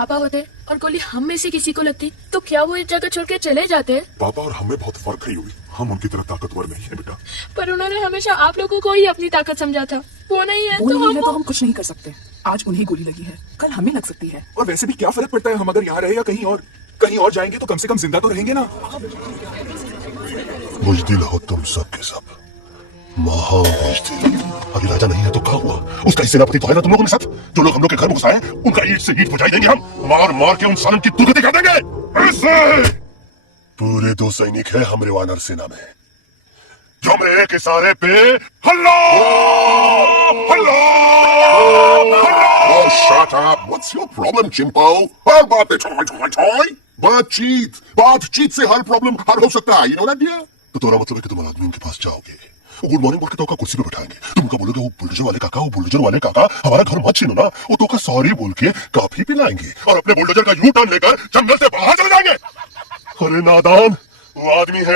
पापा होते और गोली हम में से किसी को लगती तो क्या वो इस जगह छोड़ के चले जाते? पापा और हमें बहुत फर्क है यूवी, हम उनकी तरह ताकतवर नहीं है बेटा। पर उन्होंने हमेशा आप लोगों को ही अपनी ताकत समझा था। वो नहीं है तो हम कुछ नहीं कर सकते। आज उन्हें गोली लगी है, कल हमें लग सकती है। और वैसे भी क्या फर्क पड़ता है हम अगर यहाँ रहे या कहीं और जाएंगे तो कम से कम जिंदा तो रहेंगे ना। बुजदिल हो तुम सब के सब, महान बुजदिल। अभी राजा नहीं है तो क्या हुआ? उसका ही सेनापति तो है ना तुम लोगों के साथ। जो लोग हम लोग के घर में घुसाए उनका ईंट से ईंट बुझाई देंगे हम, मार मार के उन सालन की दुर्गति कर देंगे। ऐसे पूरे 2 सैनिक है हमरे वानर सेना में, जो हमरे एक इशारे पे हल्ला हल्ला हल्ला। Oh, shut up! What's your problem, चिंपो? हर बात पे छोय। बातचीत से हर प्रॉब्लम हल हो सकता है। You know that, dear? तो तुम्हारा मतलब है कि तुम आदमी उनके पास जाओगे, वो गुड मॉर्निंग बोल के तो कुर्सी पे बैठाएंगे, तुम उनका बोलोगे वो बुलडोजर वाले काका हमारा घर मत छीनो ना, वो तो का सॉरी बोल के काफी पिलाएंगे और अपने बुलडोजर का यू टर्न लेकर जंगल से बाहर चले जाएंगे। अरे नादान, वो आदमी है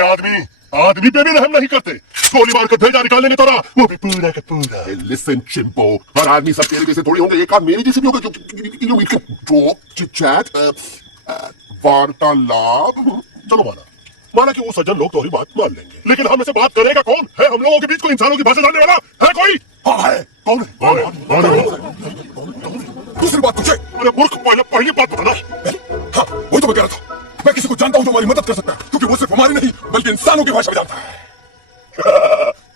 आदमी पे भी रहम नहीं करते। गोली मार कर भेजा निकाल लेंगे तोरा, वो भी पूरा का पूरा। Hey, listen, चिंपो, हर आदमी सब तेरे जैसे थोड़ी होंगे। एक आध मेरे जैसे भी होगा जो we can talk, chit-chat, वार्तालाप। चलो माना कि वो सज्जन लोग तो ही बात मान लेंगे, लेकिन हम ऐसे बात करेगा कौन है? हम लोगों के बीच कोई इंसानों की भाषा जानने वाला है कोई? हाँ है। कौन है? दूसरी बात तुझे। अरे मूर्ख, पहली बात बताना। हाँ, वही तो मैं कह रहा था। मैं किसी को जानता हूँ जो हमारी मदद कर सकता है, क्योंकि वो सिर्फ हमारी नहीं बल्कि इंसानों की भाषा में जानता है।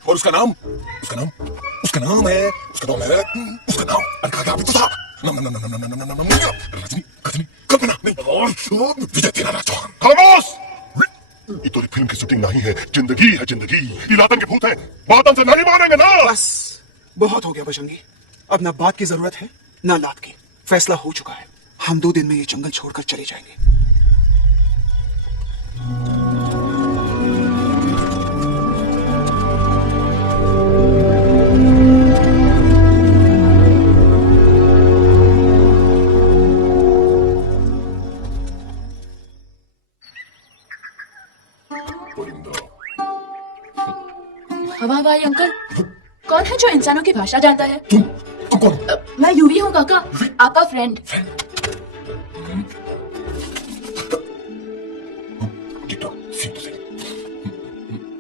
और उसका नाम है रजनी कल्पना नहीं, विजय तेरा चौहान। खामोश! ये तो फिल्म की शूटिंग नहीं है, जिंदगी है जिंदगी। ये लातन के भूत है, बातन से नहीं मानेंगे ना। बस बहुत हो गया बजरंगी, अब ना बात की जरूरत है ना लात की। फैसला हो चुका है, हम 2 दिन में ये जंगल छोड़कर चले जाएंगे। हवा भाई अंकल, कौन है जो इंसानों की भाषा जानता है? तुम कौन? मैं यूवी हूँ काका, आपका फ्रेंड।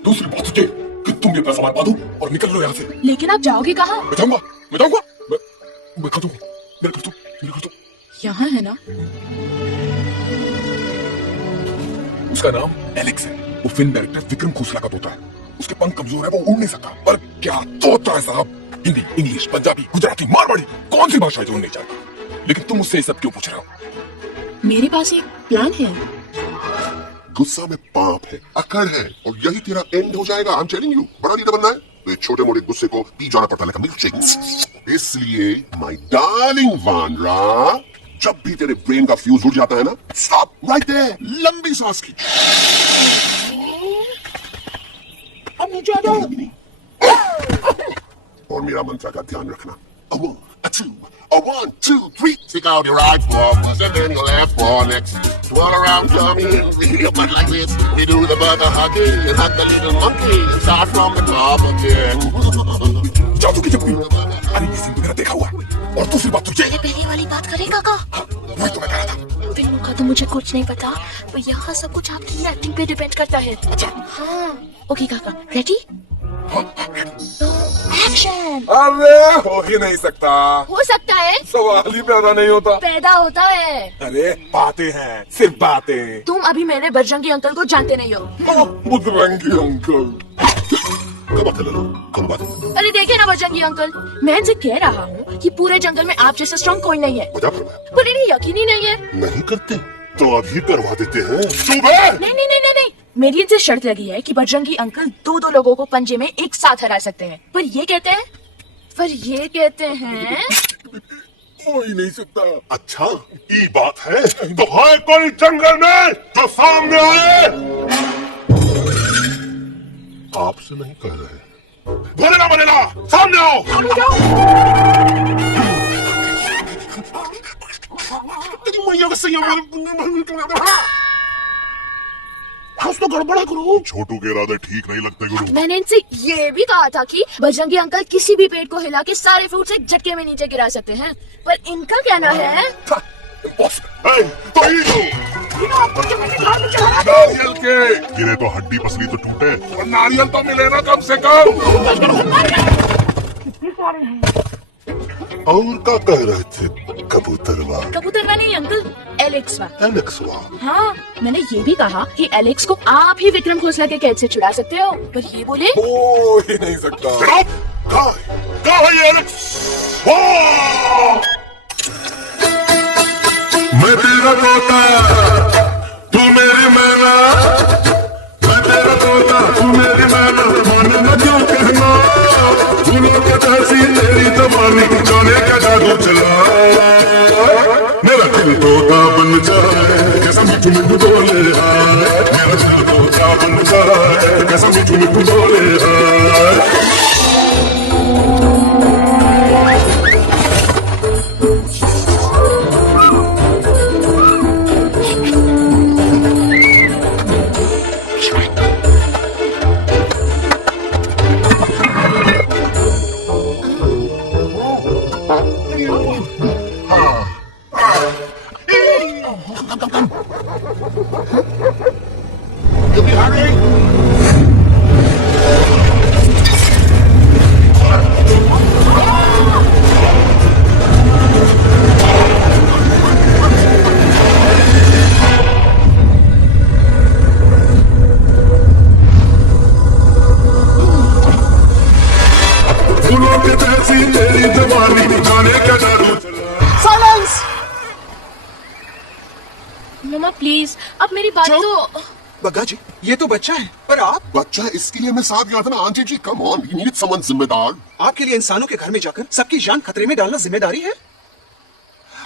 दूसरी बात तुझे कि तुम ये पैसा पा दो और निकल लो यहाँ से। लेकिन आप जाओगे कहाँ? मैं जाऊंगा मैं कर दूंगा। मेरे कर दो। यहाँ है ना? उसका नाम एलेक्स है, वो फिल्म डायरेक्टर विक्रम खोसला का तोता है। उसके पंख कमजोर है, वो उड़ नहीं सकता, पर क्या तोता है साहब। हिंदी, इंग्लिश, पंजाबी, गुजराती, मारवाड़ी, कौन सी भाषा है जो नहीं जानता? लेकिन तुम मुझसे ये सब क्यों पूछ रहे हो? मेरे पास एक प्लान है। गुस्सा में पाप है, अकड़ है, और यही तेरा एंड हो जाएगा। I'm telling you, बड़ा लीडर बनना है तो छोटे मोटे गुस्से को पी जाना पड़ता है मिल्क शेक। इसलिए माय डार्लिंग वानरा, जब भी तेरे ब्रेन का फ्यूज उड़ जाता है ना, स्टॉप राइट देयर, लंबी सांस खींच। अब नीचे आ जाओ और मेरा मंत्र का ध्यान रखना। A one, two, three. Stick out your right foot first and then your left foot next. Twirl around, come in, wheel your butt like this. We do the bugger huggy and hug the little monkey and start from the top again. जाओ तो kitchen में। अरे ये scene वगैरह देखा हुआ है। और दूसरी बात तुझे। पहले वाली बात करें काका? वही तो मैं कह रहा था। फिल्मों का तो मुझे कुछ नहीं पता, पर यहाँ सब कुछ आपकी एक्टिंग पे डिपेंड करता है। अच्छा। हाँ, ओके काका, रेडी? एक्शन! अरे हो ही नहीं सकता। हो सकता है, सवाल ही पैदा नहीं होता। पैदा होता है। अरे बातें हैं, सिर्फ बातें। तुम अभी मेरे बजरंगी अंकल को जानते नहीं हो। बजरंगी अंकल कौन बात? अरे देखे ना बजरंगी अंकल, मैं इनसे कह रहा हूँ कि पूरे जंगल में आप जैसा स्ट्रॉन्ग कोई नहीं है। मजाक कर रहा है? पर इन्हें यकीन ही नहीं है। नहीं करते तो अभी करवा देते हैं। सुबह नहीं, मेरी इनसे शर्त लगी है कि बजरंगी अंकल 2 लोगों को पंजे में एक साथ हरा सकते हैं। पर ये कहते हैं हो ही नहीं सकता। अच्छा ये बात है तो है कोई जंगल में जो सामने आए? आपसे नहीं कह रहे, बनेला सामने आओ। तेरी मैया का सही तो गड़बड़ा करो। छोटू के इरादे ठीक नहीं लगते गुरु। मैंने इनसे ये भी कहा था कि बजरंगी अंकल किसी भी पेड़ को हिला के सारे फ्रूट्स एक झटके में नीचे गिरा सकते हैं, पर इनका कहना है Hey, तो ईटो नारियल के गिरे तो हड्डी पसली तो टूटे और नारियल तो मिले ना कम से कम। और क्या कह रहे थे कबूतरवा? कबूतरवा नहीं अंकल, एलेक्सवा। एलेक्सवा? हाँ, मैंने ये भी कहा कि एलेक्स को आप ही विक्रम खोसला के कैद से छुड़ा सकते हो, पर ये बोले हो ही नहीं सकता। कहाँ है ये एलेक्स? मैं तेरा तोता तू मेरी मैना, मैं तेरा तोता तू मेरी मैना, माने न क्यों कहना, फूलों के जैसी तेरी जवानी जाने का जादू चला, मेरा दिल तोता बन जाए कैसा मिठू मिठू बोले हाय, मेरा दिल तोता बन जाए कैसा मिठू मिठू बोले हाय। You'll be hurrying. फूलों के जैसी तेरी जवानी जाने का जादू चला। साइलेंस। मम्मा प्लीज, अब मेरी बात तो। बग्गा जी, ये तो बच्चा है, पर आप? बच्चा इसके लिए मैं साथ गया था ना aunty ji. Come on, we need someone जिम्मेदार। आपके लिए इंसानों के घर में जाकर सबकी जान खतरे में डालना जिम्मेदारी है?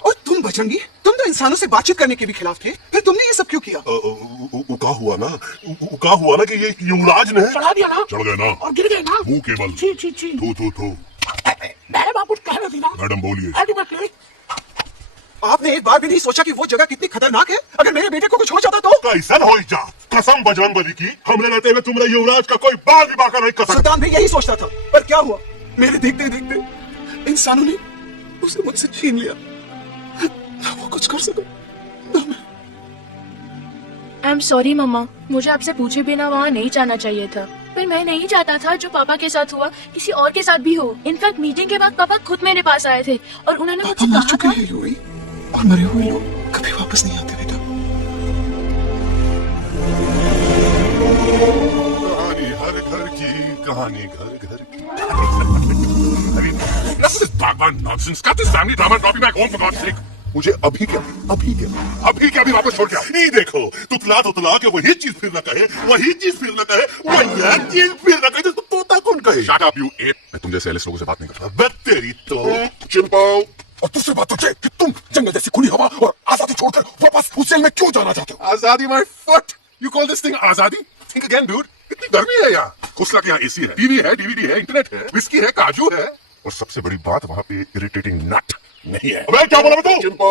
और तुम बजरंगी, तुम तो इंसानों से बातचीत करने के भी खिलाफ थे, फिर तुमने ये सब क्यों किया? क्या हुआ ना कि ये युवराज ने चढ़ा दिया ना, चढ़ गए ना और गिर गए ना। मुंह केवल छी छी छी। थू मैडम आप कुछ कह रही थी ना। मैडम बोलिए। अल्टीमेटली आपने एक बार भी नहीं सोचा कि वो जगह कितनी खतरनाक है? अगर मेरे बेटे को कुछ हो जाता तो? कैसन हो जा, कसम बजरंग बली की, हमने रहते हुए तुमने युवराज का कोई बाल भी बाका नहीं कर सकता। सुल्तान भी यही सोचता था, पर क्या हुआ? मेरे देखते देखते इंसानों ने उसे मुझसे छीन लिया। ना वो कुछ कर सका, ना मैं। आई एम सॉरी मम्मा, मुझे आपसे पूछे बिना वहाँ नहीं जाना चाहिए था, पर मैं नहीं चाहता था जो पापा के साथ हुआ किसी और के साथ भी हो। इनफैक्ट मीटिंग के बाद पापा खुद मेरे पास आए थे और उन्होंने पापा मुझसे मर कहा चुके था। हैं यूई, और मरे हुए लोग कभी वापस नहीं आते बेटा। कहानी हर घर की, कहानी घर घर की। This is bhagwan nonsense. Cut this family drama and drop me back home for God's sake. मुझे अभी क्या अभी वापस छोड़ के आओ। ये देखो, तुतला के वही चीज फिर न कहे, वही चीज फिर न कहे, वही चीज फिर न कहे, तो तोता कौन कहे? Shut up, you ape. मैं तुम जैसे एलिस लोगों से बात नहीं करता। बस तेरी तो चिंपो, और दूसरी बात तो ये कि तुम जंगल जैसी खुली हवा और आजादी छोड़कर वापस उस जेल में क्यों जाना चाहते हो? आजादी my foot. You call this thing आजादी? Think again, dude. कितनी गर्मी है यहाँ। खुसला के यहाँ एसी है, टीवी है, डीवीडी है, इंटरनेट है, विस्की है, काजू है, और सबसे बड़ी बात वहाँ पे इरिटेटिंग नट नहीं है। अबे क्या बोला मैं तू? चिंपो,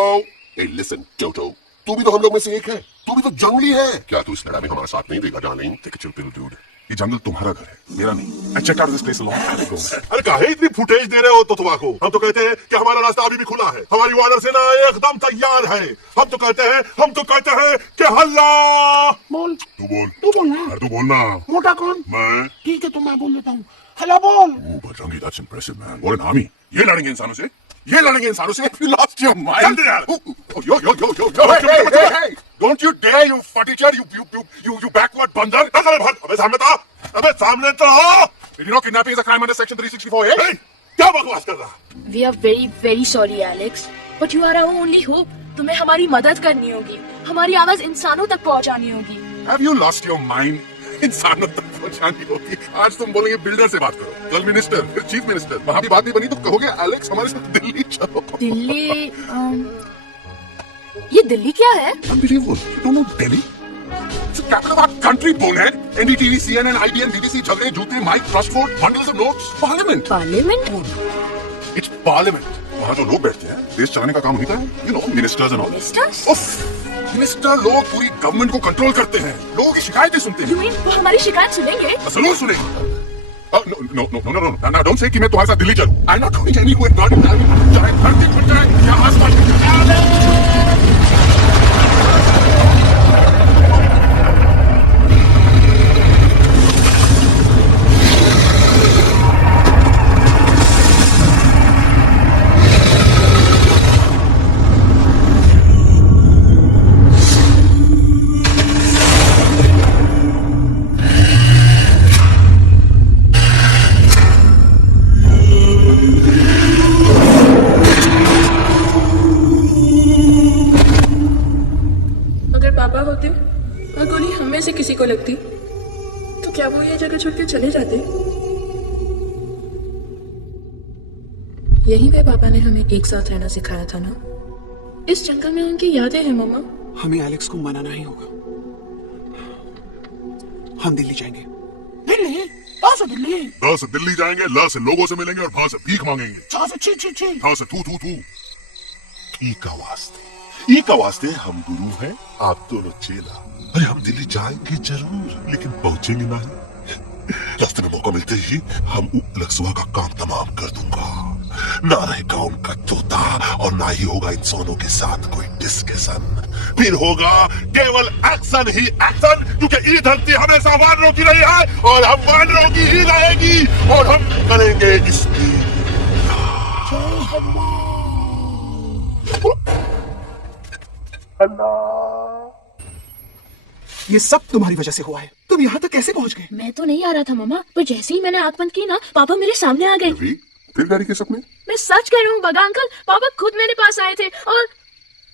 hey listen, टोटो, तू भी तो हम लोग में से एक है। तू भी तो जंगली है। क्या तू इस लड़ाई में हमारा साथ नहीं देगा darling? Take a chill pill, dude. ये जंगल तुम्हारा घर है, मेरा नहीं। I checked out of this place a long time ago. अरे काहे इतनी फुटेज दे रहे हो तो तुम्हारा? हम तो कहते हैं कि हमारा रास्ता अभी भी खुला है, हमारी वानर सेना एकदम तैयार है। हम तो कहते हैं कि हल्ला। बोल तू बोल बोलना। अरे तू बोलना। मोटा कौन? मैं ठीक है तो मैं बोल देता हूँ। हेलो बोल। Bajrangi, that's impressive man. What an army. ये लड़ेंगे इंसानों से, ये लड़ेंगे इंसानों से। You lost your mind. चल यार। Yo. Hey. Don't you dare, you fatty chat, you backward बंदर। अबे सामने तो। Did you know kidnapping is a crime under section 364A? Hey, क्या बकवास कर रहा? We are very very sorry Alex, but you are our only hope. तुम्हें हमारी मदद करनी होगी, हमारी आवाज इंसानों तक पहुंचानी होगी। Have you lost your mind? इंसानों तक पहुंचानी होगी। आज तुम बोलेंगे बिल्डर से बात करो, कल मिनिस्टर, फिर चीफ मिनिस्टर, वहां भी बात नहीं बनी तो कहोगे एलेक्स हमारे साथ दिल्ली चलो। दिल्ली ये दिल्ली क्या है? Unbelievable. You don't know Delhi? It's the capital of our country, bonehead. NDTV, CNN, IBM, BBC, झगड़े, जूते, mike, trust fund, bundles of notes, parliament. Parliament? It's parliament. वहाँ जो लोग बैठते हैं, देश चलाने का काम उन्हीं का है। You know, ministers and all. Ministers? उफ, मिनिस्टर लोग पूरी गवर्नमेंट को कंट्रोल करते हैं, लोगों की शिकायतें सुनते You हैं। mean वो हमारी शिकायत सुनेंगे? जरूर सुनेंगे। No, no, no, no, no, no. Now don't say कि मैं तुम्हारे साथ दिल्ली चलूं. I'm not going anywhere. गाड़ी चाहे धरती फट जाए या आसमान फट जाए. अगर पापा होते और गोली हम में से किसी को लगती तो क्या वो ये जगह छोड़ के चले जाते? यहीं पे पापा ने हमें एक साथ रहना सिखाया था ना। इस जंगल में उनकी यादें हैं मम्मा। हमें एलेक्स को मनाना ही होगा। हम दिल्ली जाएंगे। दिल्ली कहाँ से दिल्ली ल से दिल्ली जाएंगे, ल से लोगों से मिलेंगे और भा से भीख मांगेंगे. चाह से छी छी छी था से थू थू थू. ई का वास्ते, ई का वास्ते हम गुरु हैं, आप दोनों चेला. अरे हम दिल्ली जाएंगे जरूर, लेकिन पहुंचेंगे नहीं. रास्ते में मौका मिलते ही हम लक्सुआ का काम तमाम कर दूंगा. ना रहेगा उनका तोता और ना ही होगा इंसानों के साथ कोई डिस्कशन. फिर होगा केवल एक्शन ही एक्शन, क्योंकि ये धरती हमेशा वानरों की रही है और हम वानरों की ही रहेगी और हम करेंगे इसकी. ये सब तुम्हारी वजह से हुआ है. तुम यहाँ तक कैसे पहुँच गए? मैं तो नहीं आ रहा था मम्मा, पर जैसे ही मैंने आंख बंद की ना पापा मेरे सामने आ गए. रवि, फिर डैडी के सपने? मैं सच कह रहा हूँ बगा अंकल, पापा खुद मेरे पास आए थे और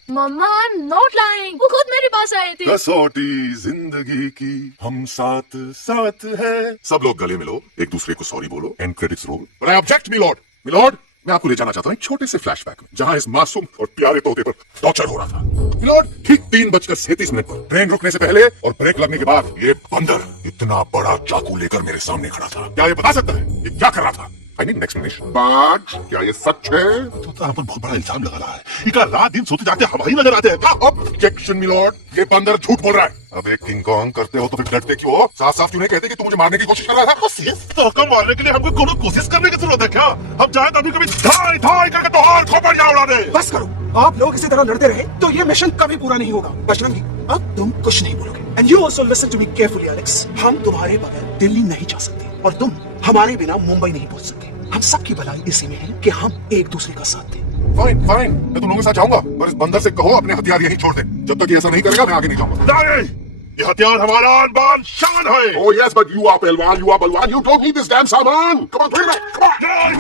मम्मा आई एम नॉट लाइंग, वो खुद मेरे पास आए थे. कसौटी जिंदगी की हम साथ साथ हैं. सब लोग गले मिलो, एक दूसरे को सॉरी बोलो, and credits roll. But I object milord, मैं आपको ले जाना चाहता हूँ एक छोटे से फ्लैशबैक में, जहाँ इस मासूम और प्यारे तोते पर टॉर्चर हो रहा था. मिलॉर्ड, ठीक 3:37 पर ट्रेन रुकने से पहले और ब्रेक लगने के बाद ये बंदर इतना बड़ा चाकू लेकर मेरे सामने खड़ा था. क्या ये बता सकता है ये क्या कर रहा था? I need an explanation. बाज, क्या ये सच है? तो आप पर बहुत बड़ा इल्जाम लगा रहा है. इनका रात दिन सोते जाते हवाई नजर आते हैं. ऑब्जेक्शन मिलॉर्ड, ये बंदर झूठ बोल रहा है. अब एक किंग कॉन्ग करते हो तो फिर डरते क्यों हो? साफ साफ क्यों नहीं कहते कि तू मुझे मारने की कोशिश कर रहा था? कोशिश तो हुक्म मारने के लिए हमको कोनो कोशिश करने की जरूरत है क्या? हम चाहे तो अभी कभी धाई धाई करके तो और खोपड़ियां उड़ा दे. बस करो. आप लोग इसी तरह लड़ते रहे तो ये मिशन कभी पूरा नहीं होगा. बजरंगी, अब तुम कुछ नहीं बोलोगे. And you also listen to me carefully Alex. हम तुम्हारे बगैर दिल्ली नहीं जा सकते और तुम हमारे बिना मुंबई नहीं पहुंच सकते. हम सबकी भलाई इसी में है कि हम एक दूसरे का साथ दें. फाइन फाइन, मैं तुम लोगों के साथ जाऊंगा, पर इस बंदर से कहो अपने हथियार यहीं छोड़ दे. जब तक ये ऐसा नहीं करेगा मैं आगे नहीं जाऊंगा. नहीं, ये हथियार हमारा आन बान शान है. Oh yes, but you are Pelwan, you are Balwan. You don't need this damn saman. Come on, bring it back. Come on.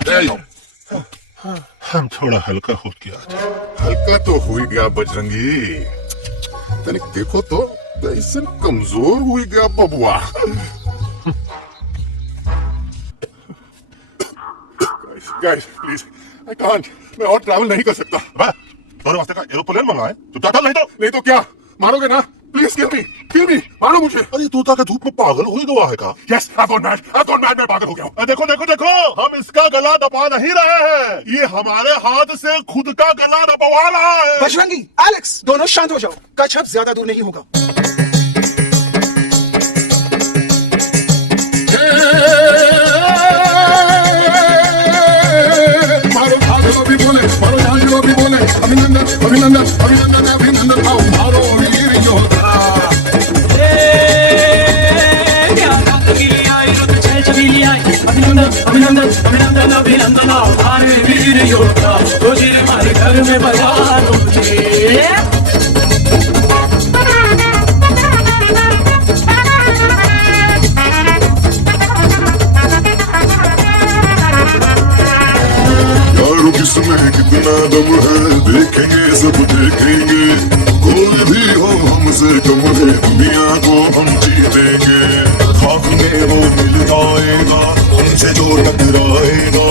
There you go. हम थोड़ा हल्का हो गया. हल्का तो हो ही गया बजरंगी. तनिक देखो तो कैसे कमजोर हुई गया बबुआ. Guys, please, I can't. मैं और ट्रैवल नहीं कर सकता. तुम्हारे वास्ते का एरोप्लेन मंगाए तो टाटा नहीं तो क्या मारोगे ना? प्लीज किल मी, मारो मुझे. अरे तोता का धूप में पागल हुई गवा है का? Yes, I've gone mad, मैं पागल हो गया हूँ. देखो देखो देखो, हम इसका गला दबा नहीं रहे हैं. ये हमारे हाथ से खुद का गला दबवा रहा है. बजरंगी, एलेक्स, दोनों शांत हो जाओ. कच्छप ज्यादा दूर नहीं होगा. मारो भागो भी बोले, मारो जागो भी बोले. अभिनंदन, अभिनंदन, अभिनंदन, अभिनंदन. आओ मारो वीर योद्धा. अभिनंदन अभिनंदन अभिनंदन अभिनंदन हमारे वीर योद्धा. तुझे हमारे घर में बजा मुझे. यारों किसमें कितना दम है, देखेंगे सब देखेंगे. कोई भी हो हमसे कम है, दुनिया को हम जीतेंगे. खाक में वो मिल जाएगा, हमसे जो टकराएगा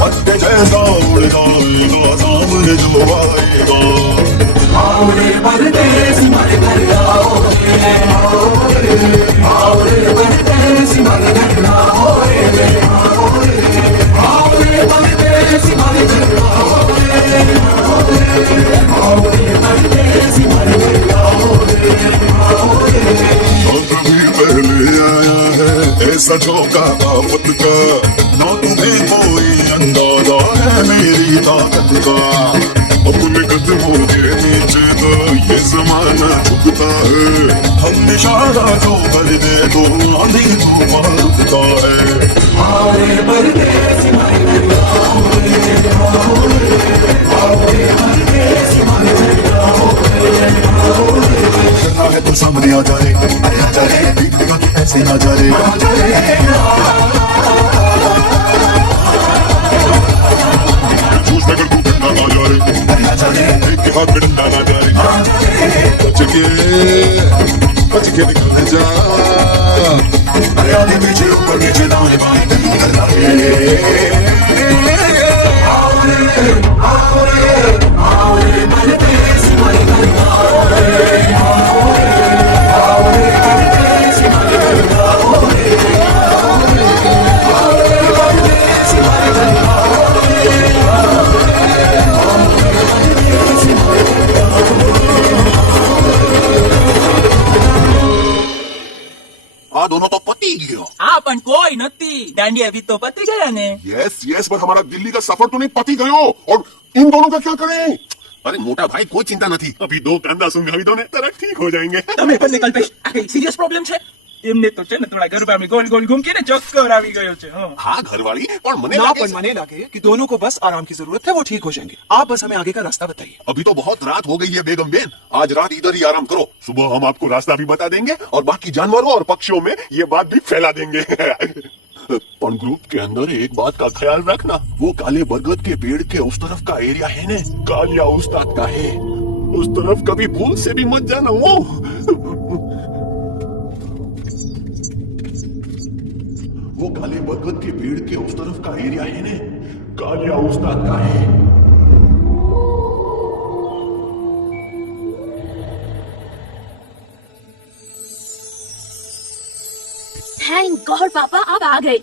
पत्ते जैसा उड़ जाएगा सामने जो आएगा. आओ रे परदेसी हमारे घर आओ रे, आओ रे परदेसी हमारे घर आओ रे, आओ रे परदेसी हमारे घर आओ रे, आओ रे परदेसी हमारे घर. ऐसा झोंका आफत का, ना तुम्हें कोई अंदाजा है मेरी ताकत का। अपने कदमों के नीचे तो ये जमाना झुकता है, हम इशारा जो कर दे तो आंधी तूफान रुकता है। आओ रे परदेसी माई मेरे आओ रे, आओ रे, आओ रे परदेसी माई मेरे आओ रे, आओ रे। करना है तो सामने आ जाए, अरे आ जाए, दिखेगा कि ऐसे ना जाए, आ जाए। जूस में अगर तू घटना आ जाए, अरे आ जाए, देख के हाथ में डंडा ना जाए, आ जाए। बच के निकल जा, अरे आगे पीछे ऊपर नीचे दाएं बाएं नहीं करना है। आओ रे, आओ रे, आओ रे परदेसी माई मेरे आओ रे, आओ रे, आओ रे परदेसी माई मेरे आओ रे, आओ रे, आओ रे परदेसी माई मेरे आओ रे, आओ रे, आओ रे परदेसी माई मेरे आ दोनों तो पति गयो। હા પણ કોઈ નથી દાંડિયા બી તો પતી ગયા ને यस यस, पर हमारा दिल्ली का सफर तो नहीं पति गयो, और इन दोनों का क्या करें? अरे मोटा भाई कोई चिंता नहीं, अभी 2 कांदा सुंघावी दो ने तरह ठीक हो जाएंगे। તમે બંને કલ્પેશ આ કઈ સિરિયસ પ્રોબ્લેમ છે એમને તો છે ને થોડા ગરબામાં ગોલ ગોલ ઘૂમકે ને ચક્કર આવી ગયો છે હા हाँ घरवाली, और मने ना लगे- पर मने लगे कि दोनों को बस आराम की जरूरत है, वो ठीक हो जाएंगे। आप बस हमें आगे का रास्ता बताइए। अभी तो बहुत रात हो गई है बेगम बेन, आज रात इधर ही आराम करो, सुबह हम आपको रास्ता भी बता देंगे और बाकी जानवरों और पक्षियों में ये बात भी फैला देंगे। पर ग्रुप के अंदर एक बात का ख्याल रखना, वो काले बरगद के पेड़ के उस तरफ का एरिया है ना, कालिया उस्ताद का है, उस तरफ कभी भूल से भी मत जाना। वो काले बरगद के पेड़ के उस तरफ का एरिया है ना, कालिया उस्ताद का है। थैंक गॉड पापा आप आ गए।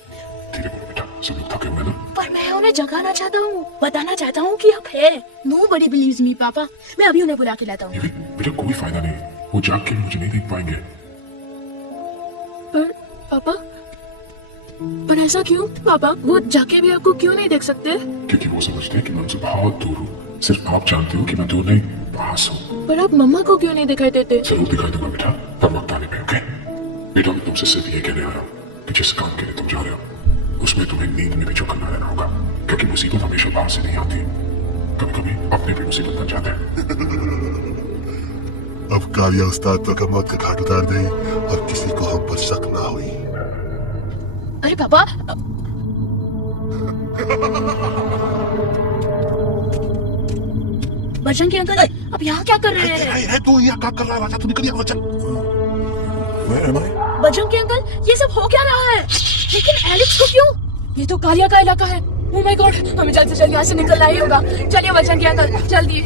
धीरे बोलो बेटा, सब लोग थके हुए ना। पर मैं उन्हें जगाना चाहता हूँ, बताना चाहता हूँ कि आप है। नो बडी बिलीव्स मी पापा, मैं अभी उन्हें बुला के लाता हूँ। ये भी बेटा कोई फायदा नहीं, वो जाग के मुझे नहीं देख पाएंगे। पर पापा, पर ऐसा क्यों पापा? वो जाके भी आपको क्यों नहीं देख सकते? क्योंकि वो समझते हैं कि मैं उनसे बहुत दूर हूँ, सिर्फ आप जानते हो कि मैं दूर नहीं पास हूँ। पर आप मम्मा को क्यों नहीं दिखाई देते? जरूर दिखाई दूंगा बेटा, पर वक्त आने पे। ओके बेटा, मैं तुमसे सिर्फ ये कहने आया हूँ कि जिस काम के लिए तुम जा रहे हो उसमें तुम्हें नींद में भी चौकन्ना रहना होगा, क्योंकि मुसीबत हमेशा बाहर से नहीं आती, कभी कभी अपने भी मुसीबत बन जाते हैं। अब कालिया उस्ताद तो का मौत का घाट उतार दे और किसी को हम पर शक ना हुई। अरे पापा, बजरंगी अंकल आप यहाँ क्या कर रहे हैं? तू यहाँ क्या कर रहा है? राजा तू निकल यहाँ से, चल। बजरंगी अंकल ये सब हो क्या रहा है? लेकिन एलेक्स को क्यों? ये तो कालिया का इलाका है। ओह माय गॉड, हमें जल्द से जल्द यहाँ से निकलना ही होगा। चलिए बजरंगी अंकल जल्दी।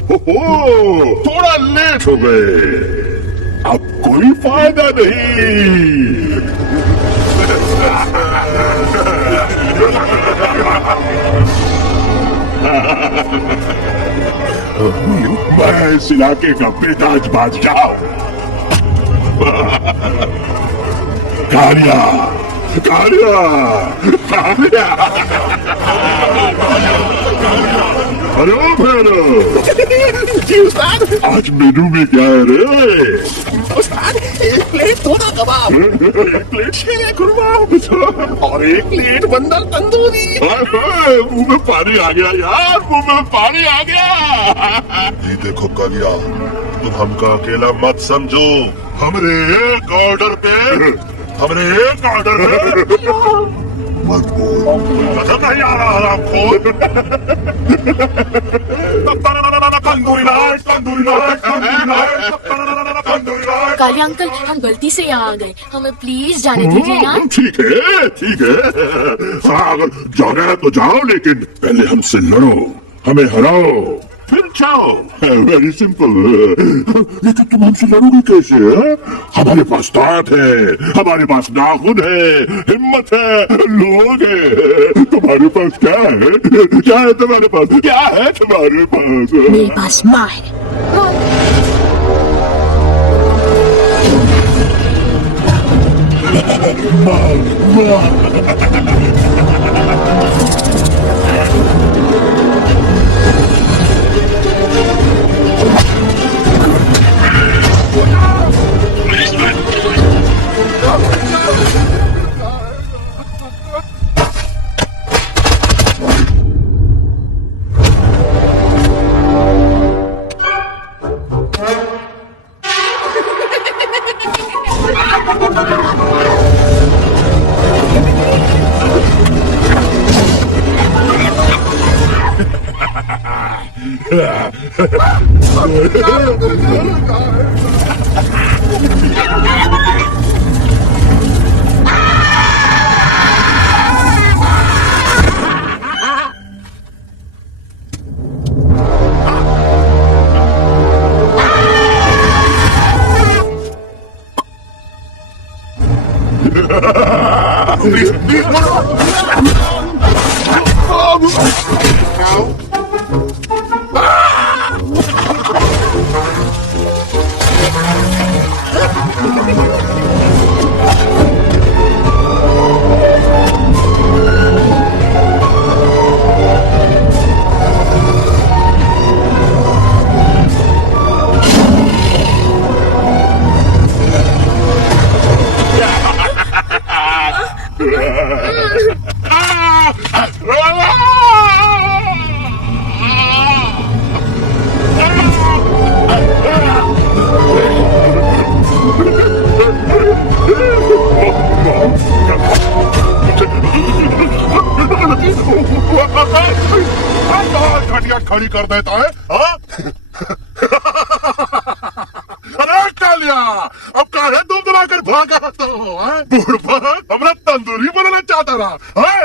थोड़ा लेट हो गए, अब कोई फायदा नहीं। मैं इस इलाके का बेताज बादशाह हूं। कालिया कालिया कालिया, अरे ओ भेड़ो, आज मेनू में क्या है रे? उस्ताद, एक प्लेट थोड़ा कबाब, एक प्लेट शीरे खुरमा और एक प्लेट बंदर तंदूरी। मुंह में पानी आ गया यार, मुंह में पानी आ गया। ये देखो कालिया, तुम हमका अकेला मत समझो, हमरे एक ऑर्डर पे मत बोल। नहीं आ रहा आराम tandoori night, tandoori night, tandoori night, tandoori night. Kaliya uncle हम गलती से यहाँ आ गए, हमें प्लीज जाने दीजिए ना। ठीक है ठीक है, हाँ अगर जाना है तो जाओ, लेकिन पहले हमसे लड़ो, हमें हराओ, फिर जाओ। Very simple. लेकिन तुम हमसे लड़ोगे कैसे? हमारे पास ताकत है, हमारे पास नाखून है, हिम्मत है, लोग है। तुम्हारे पास क्या है? क्या है तुम्हारे पास? क्या है तुम्हारे पास? मेरे पास माँ है। Please, please, no, no. घटिया खड़ी कर देता है हाँ? अरे कालिया अब काहे तुम चला कर भागा तो बुढ़पा हमरा तंदूरी बनाना चाहता रहा हाँ?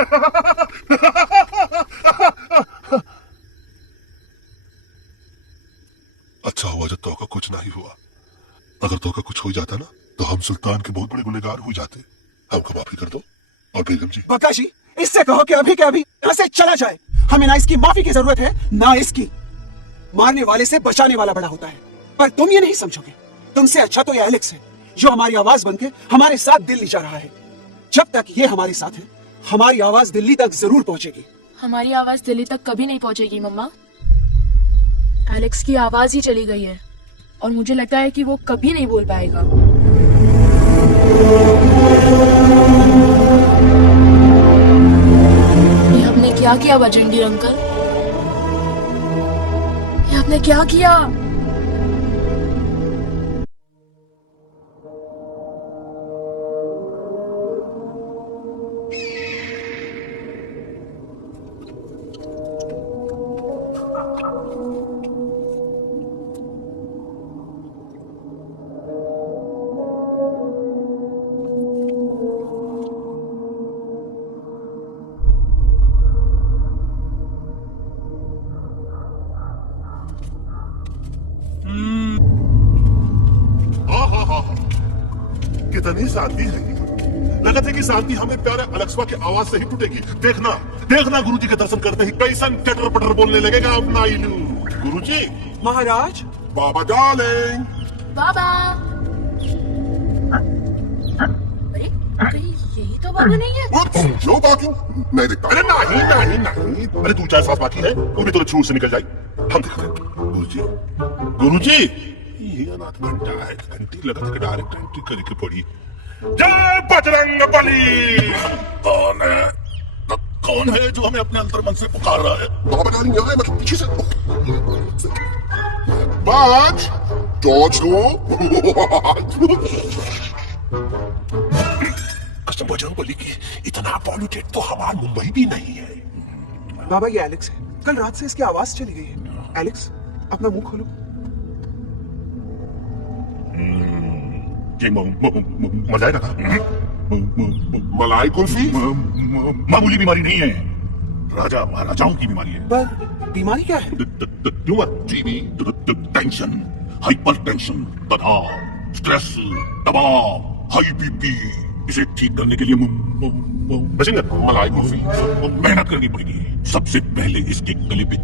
अच्छा हुआ जब तोका कुछ नहीं हुआ। अगर तोका कुछ हो जाता ना तो हम सुल्तान के बहुत बड़े गुनहगार हो जाते। हमको माफी कर दो। और बेगम जी बकाशी इससे कहो कि अभी के अभी यहाँ से चला जाए। हमें ना इसकी माफी की जरूरत है ना इसकी। मारने वाले से बचाने वाला बड़ा होता है, पर तुम ये नहीं समझोगे। तुमसे अच्छा तो ये एलेक्स है जो हमारी आवाज बनके हमारे साथ दिल्ली जा रहा है। जब तक ये हमारे साथ है हमारी आवाज दिल्ली तक जरूर पहुंचेगी। हमारी आवाज दिल्ली तक कभी नहीं पहुंचेगी मम्मा। एलेक्स की आवाज ही चली गई है और मुझे लगता है कि वो कभी नहीं बोल पाएगा। ये आपने क्या किया बजंडी अंकल? ये आपने क्या किया? कितनी शांति है। लगता है कि शांति हमें प्यारे अलेक्सवा की आवाज से ही टूटेगी। देखना देखना गुरुजी के दर्शन करते ही कैसन टटर पटर बोलने लगेगा अपना इलू। गुरुजी महाराज बाबा डार्लिंग बाबा। अरे कहीं यही तो बाबा नहीं है? जो बाकी मैं देखता अरे नहीं नहीं नहीं, अरे तू 4 सांस बाकी है वो भी तो छूट से निकल जाए। हम देखते हैं। गुरुजी गुरुजी ये अनाथ घंटा है, घंटी लगा के डायरेक्ट एंट्री करके पड़ी। जय बजरंग बली। कौन है कौन है जो हमें अपने अंतर मन से पुकार रहा है? बाबा डार्लिंग यहाँ है, मतलब पीछे से बाज जॉर्ज लो। कसम बजरंग बली की इतना पॉल्यूटेड तो हवा मुंबई भी नहीं है। बाबा ये एलेक्स है। कल रात से इसकी आवाज चली गई है। एलेक्स अपना मुंह खोलो। ये मजाक था। मलाई कुल्फी मामूली बीमारी नहीं है, राजा महाराजाओं की बीमारी है। पर बीमारी क्या है? Tumour, TB, tension, hyper tension, तनाव, स्ट्रेस, दबाव, हाई बीपी। इसे ठीक करने के लिए मलाई कुल्फी मेहनत करनी पड़ेगी। सबसे पहले इसके गले पे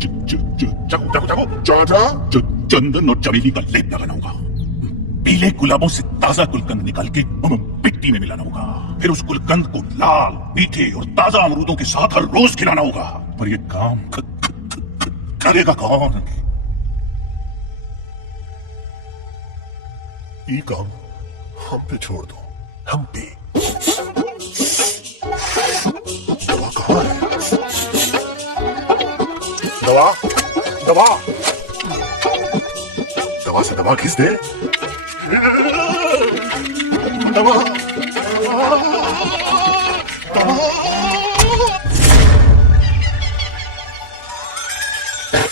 चंदन और चमेली का लेप लगाना होगा। पीले गुलाबों से ताजा गुलकंद निकाल के मिट्टी में मिलाना होगा। फिर उस गुलकंद को लाल, मीठे और ताजा अमरूदों के साथ हर रोज खिलाना होगा। पर ये काम करेगा कौन? ये काम हम पे छोड़ दो, हम पे। दवा कहाँ है? दवा, दवा, दवा से दवा खींच दे। दवा,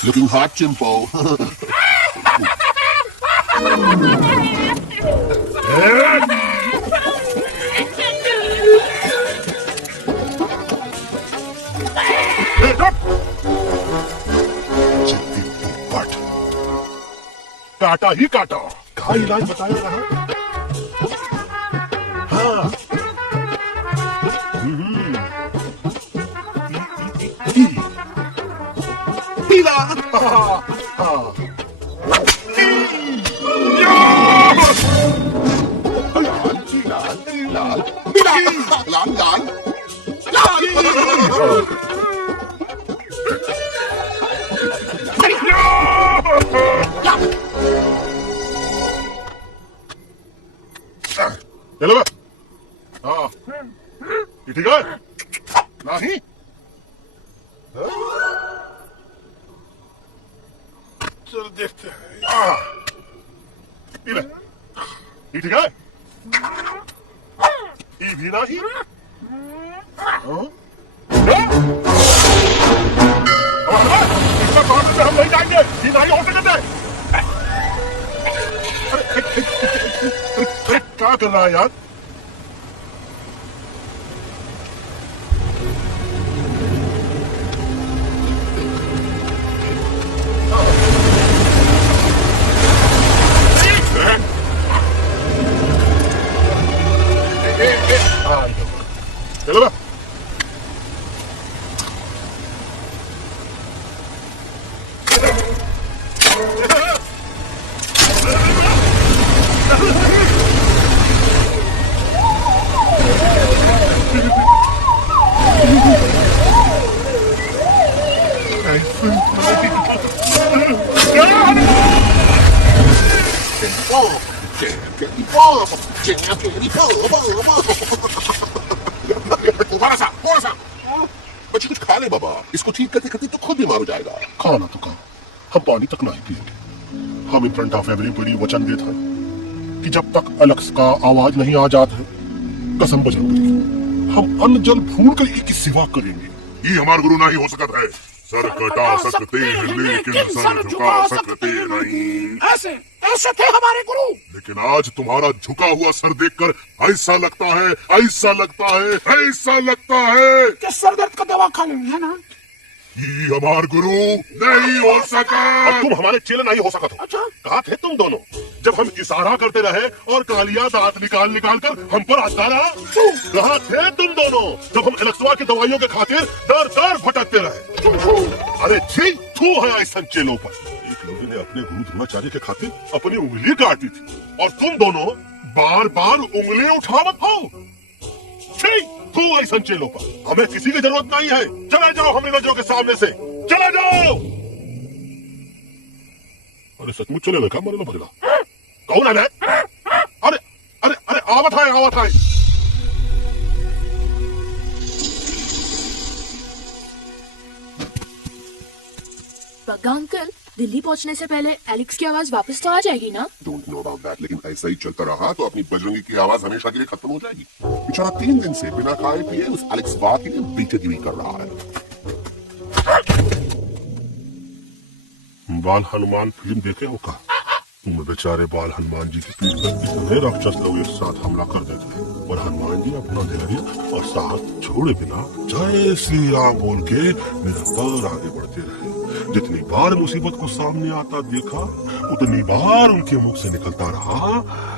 Looking hot, Jimbo. चित्ती पोपट, काटा ही काटा। कहा इलाज बताया रहा? हाँ, पीला। चलो बे। हाँ, ये ठीक है? नहीं? चल देखते हैं। ये ले। ये ठीक है? ये भी नहीं? हाँ? इसका काम से हम नहीं जाएंगे। ये नहीं हो सकते। अरे क्या कर रहा है यार? चलो बे। बच्ची कुछ खा ले बाबा, इसको ठीक करते करते तो खुद बीमार हो जाएगा। खाना तो कहा, हम पानी तक नहीं पिएंगे। हम इन फ्रंट ऑफ एवरीबॉडी वचन देते हैं कि जब तक अलक्स का आवाज नहीं आ जाता है, कसम बजरंग की, हम अन्न जल भूल कर इसकी सेवा करेंगे। ये हमारे गुरु नहीं हो सकता है। सर कटा सकते हैं लेकिन सर झुका सकते नहीं। ऐसे ऐसे थे हमारे गुरु। लेकिन आज तुम्हारा झुका हुआ सर देखकर ऐसा लगता है, ऐसा लगता है, ऐसा लगता है कि सर दर्द का दवा खा लेंगे, है ना? ये हमारे गुरु नहीं हो सका। अब तुम हमारे चेले नहीं हो सका तो अच्छा, कहा थे तुम दोनों जब हम इशारा करते रहे और कालिया दांत निकाल निकाल कर हम पर आता रहा? कहा थे तुम दोनों जब हम एलेक्सवा की दवाइयों के खातिर दर दर भटकते रहे? अरे छी, थू है ऐसा चेलों पर। एक लोगों ने अपने गुरु द्रोणाचार्य के खातिर अपनी उंगली काटी थी और तुम दोनों बार बार उंगली उठावत हो। छी, तू ऐसा चेलों पर हमें किसी की जरूरत नहीं है। चले जाओ हमारी नजरों के सामने से, चले जाओ। अरे सचमुच चले लगा मरना बदला। कौन है? अरे अरे अरे आवत है, आवत है। बग्गा अंकल, दिल्ली पहुंचने से पहले एलेक्स की आवाज वापस तो आ जाएगी ना? डोंट नो अबाउट दैट, लेकिन ऐसा ही चलता रहा तो अपनी बजरंगी की आवाज हमेशा के लिए खत्म हो जाएगी। बेचारा 3 दिन से बिना खाए पिए उस एलेक्स बात के लिए बेचैनी कर रहा है। बाल हनुमान फिल्म देखे हो का? तुम बेचारे बाल हनुमान जी की पीठ पर इतने राक्षस लोग एक साथ हमला कर देते हैं और हनुमान जी अपना धैर्य और साहस छोड़े बिना जय श्री राम बोल के निरंतर आगे बढ़ते रहे। जितनी बार मुसीबत को सामने आता देखा उतनी बार उनके मुख से निकलता रहा,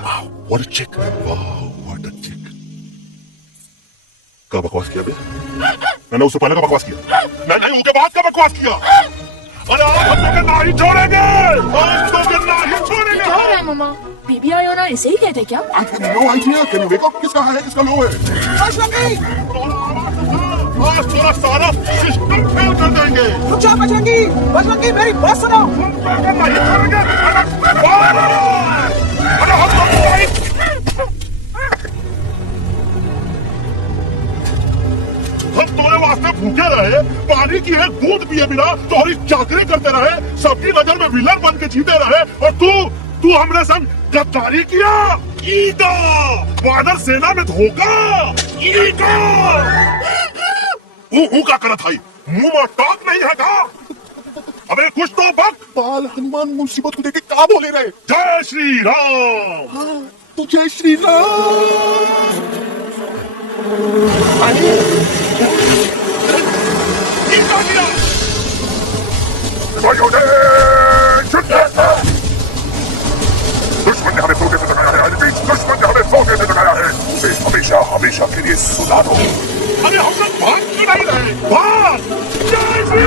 वाह व्हाट अ चिक, वाह व्हाट अ चिक। क्या बकवास किया बे? मैंने उससे पहले का बकवास किया? नहीं, उसके बाद का बकवास किया। अरे आज हम तो नहीं छोड़ेंगे, आज तो नहीं छोड़ेंगे। क्या हो रहा है मामा? बीबी आई और इसे ही कहते क्या? I have no idea. Can you wake up? किसका है किसका लो है? बजरंगी, आज थोड़ा सारा सिस्टम फेल कर देंगे। रुक जा बजरंगी, बजरंगी मेरी बात सुनो। हम तुम्हारे वास्ते भूखे रहे, पानी की एक बूंद पिए बिना तुम्हारी चाकरी करते रहे, सबकी नजर में विलन बन के जीते रहे, और तू हमरे संग गद्दारी किया। ईगो, वानर सेना में धोखा। ईगो, हूँ क्या करत भाई? मुंह में टाक नहीं है का? अबे कुछ तो बक। बाल हनुमान मुसीबत को देख के क्या बोले रहे? जय श्री राम। तो जय श्री राम। दुश्मन ने हमें धोखे से लगाया है, आदमी दुश्मन ने हमें धोखे से लगाया है, उसे हमेशा हमेशा के लिए सुना दो। अरे हम लोग भाग क्यों नहीं रहे? भाग! जय श्री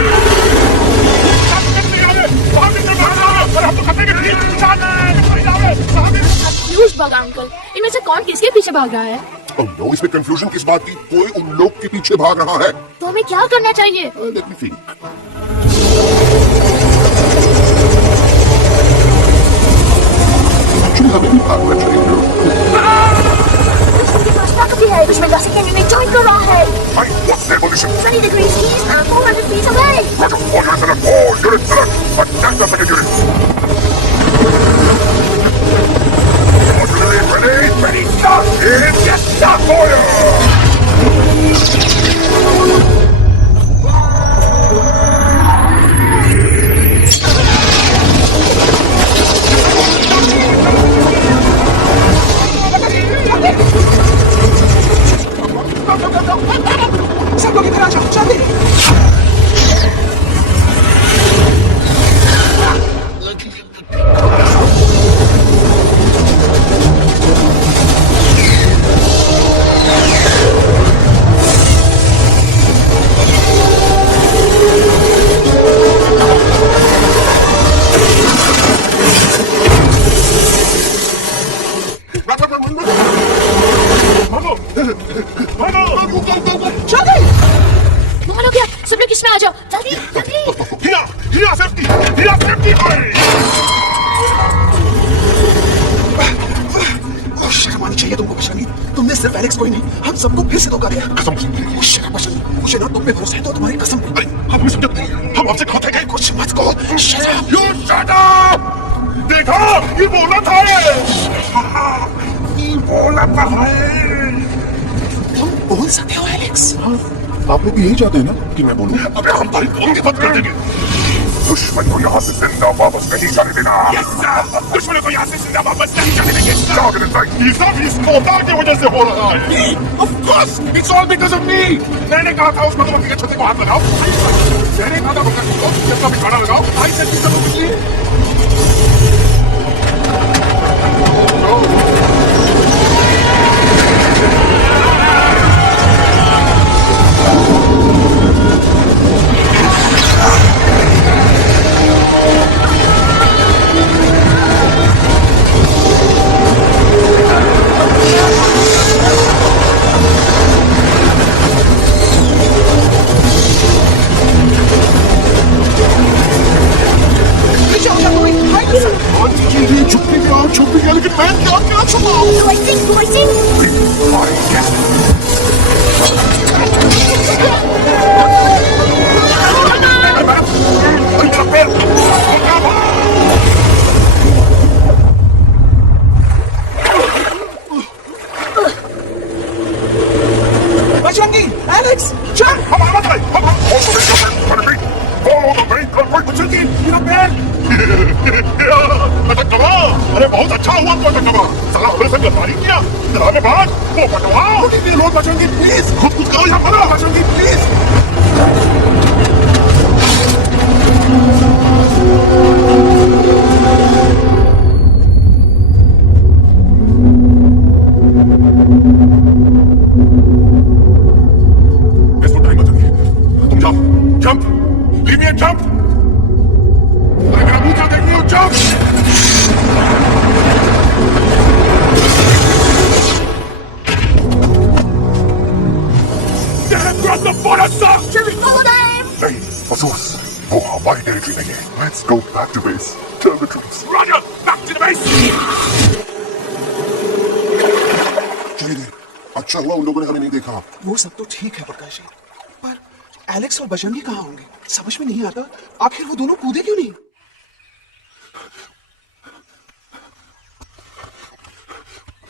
कंफ्यूज भागा अंकल, इनमें से कौन किसके पीछे भाग रहा है? Oh no, इसमें कंफ्यूजन किस बात की? कोई उन लोग के पीछे भाग रहा है। तो हमें क्या करना चाहिए? Let me think. Actually, हमें भी भागना चाहिए। दुश्मन के पास ताकत भी है, दुश्मन 10 सेकंड में ज्वाइन कर रहा है। What's their position? 20 degrees east and 400 feet away. All units alert! All units alert! Attack the second unit! Artillery ready! Ready! Start! Get start fire! सब लोग इधर आ जाओ, जल्दी। जल्दी। मोहन हो गया, सब लोग इसमें आ जाओ, जल्दी जल्दी। Here safety! Here safety! और शर्म आनी चाहिए तुमको बजरंगी, तुमने सिर्फ एलेक्स को ही नहीं, हम सबको फिर से धोखा दिया। कसम से वो शर्म बजरंगी, मुझे ना तुम पे भरोसा है तो तुम्हारी कसम। अरे आप हमें समझते नहीं, हम आपसे खाते गए। कुछ मत कहो। Shut up. You shut up! देखा, ये बोला था ये बोला था तुम बोल सकते हो एलेक्स। आप लोग यही चाहते हैं ना कि मैं बोलूं? अबे हम भाई कौन की बात कर देंगे? दुश्मन को यहाँ से जिंदा वापस नहीं जाने देना। दुश्मन को यहाँ से जिंदा वापस नहीं जाने देंगे। ये सब इस तोता की वजह से हो रहा है। Of course, it's all because of me. मैंने कहा था उस मधुमक्खी के छत्ते को हाथ लगाओ। मैंने कहा था मधुमक्खी को छत्ता पे खाना लगाओ। आई सेड दिस मधुमक्खी। पीछे हो जा कोई, हाय कर। छुप भी गया लेकिन मैं क्या छुपाऊं? Do I think? Bajrangi, Alex, चल। अरे बहुत अच्छा हुआ तो टकवा साला हमने से गद्दारी किया डराने बाद वो पटवाओ लोग बचेंगे प्लीज खुद कुछ करो यहाँ पर बचेंगे प्लीज इसको टाइम बचेंगे तुम जाओ जंप लीव मी जंप अरे मेरा मुंह क्या देख रही हो jump Shall we follow them? नहीं अफसोस वो हमारी टेरिटरी नहीं है let's go back to base tell the truth Roger, back to the base. चले गए अच्छा हुआ उन लोगों ने हमें नहीं देखा वो सब तो ठीक है प्रकाश जी, पर एलेक्स और बजरंगी कहाँ होंगे? समझ में नहीं आता आखिर वो दोनों कूदे क्यों नहीं?